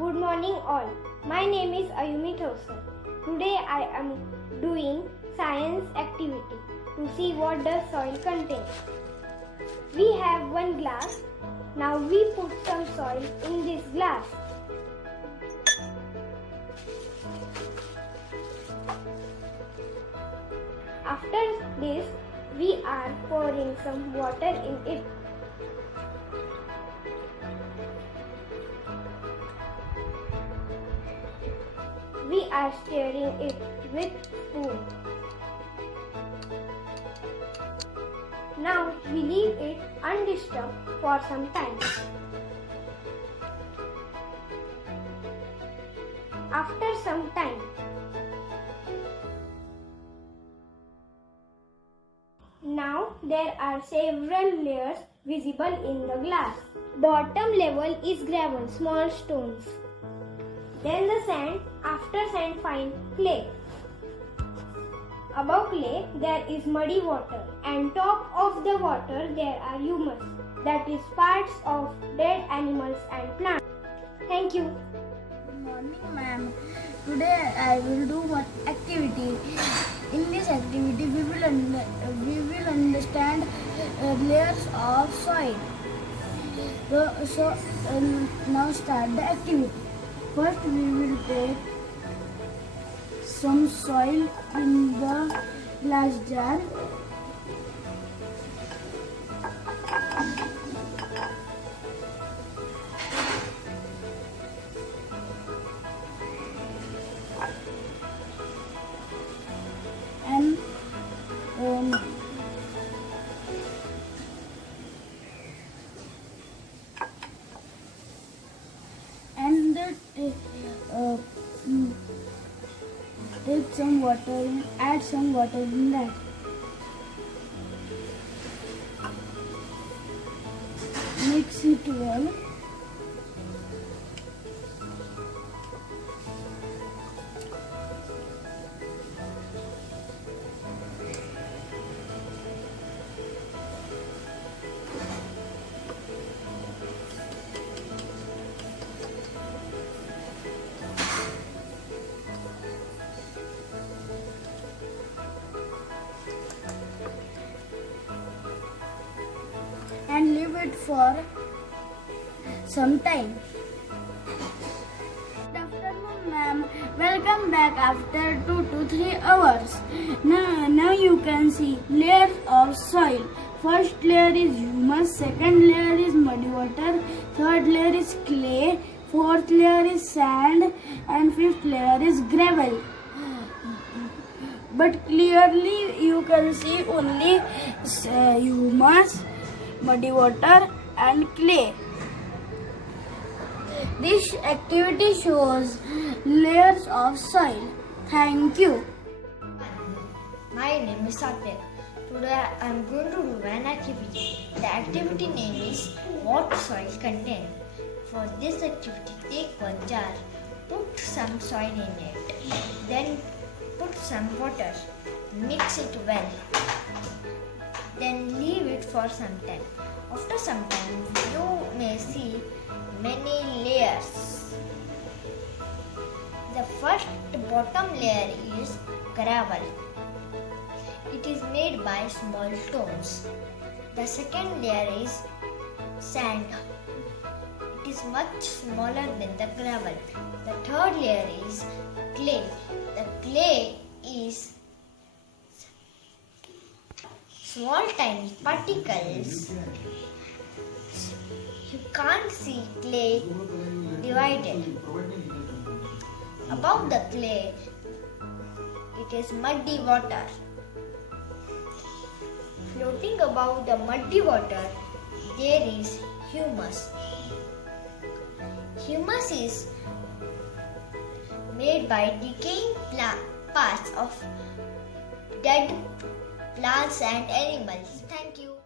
Good morning all. My name is Ayumi Thoser. Today I am doing science activity to see what does soil contain. We have one glass. Now we put some soil in this glass. After this, we are pouring some water in it. We are stirring it with spoon. Now we leave it undisturbed for some time. After some time, now there are several layers visible in the glass. Bottom level is gravel, small stones. Then the sand, after sand fine clay. Above clay there is muddy water, and top of the water there are humus, that is parts of dead animals and plants. Thank you. Good morning, ma'am. Today I will do one activity. In this activity we will understand layers of soil. Now start the activity. First we will take some soil in the glass jar. And take some water, add some water in that. Mix it well. And leave it for some time. Good afternoon, ma'am. Welcome back after 2 to 3 hours. Now you can see layers of soil. First layer is humus, second layer is muddy water, third layer is clay, fourth layer is sand, and fifth layer is gravel. But clearly you can see only humus, muddy water and clay. This activity shows layers of soil. Thank you. My name is Satya. Today I am going to do an activity. The activity name is what soil contains. For this activity, take one jar, put some soil in it, then put some water, mix it well. Then leave it for some time. After some time, you may see many layers. The first bottom layer is gravel. It is made by small stones. The second layer is sand. It is much smaller than the gravel. The third layer is clay. The clay is small tiny particles. You can't see clay divided. Above the clay, it is muddy water. Floating above the muddy water, there is humus. Humus is made by decaying parts of dead plants and animals. Thank you.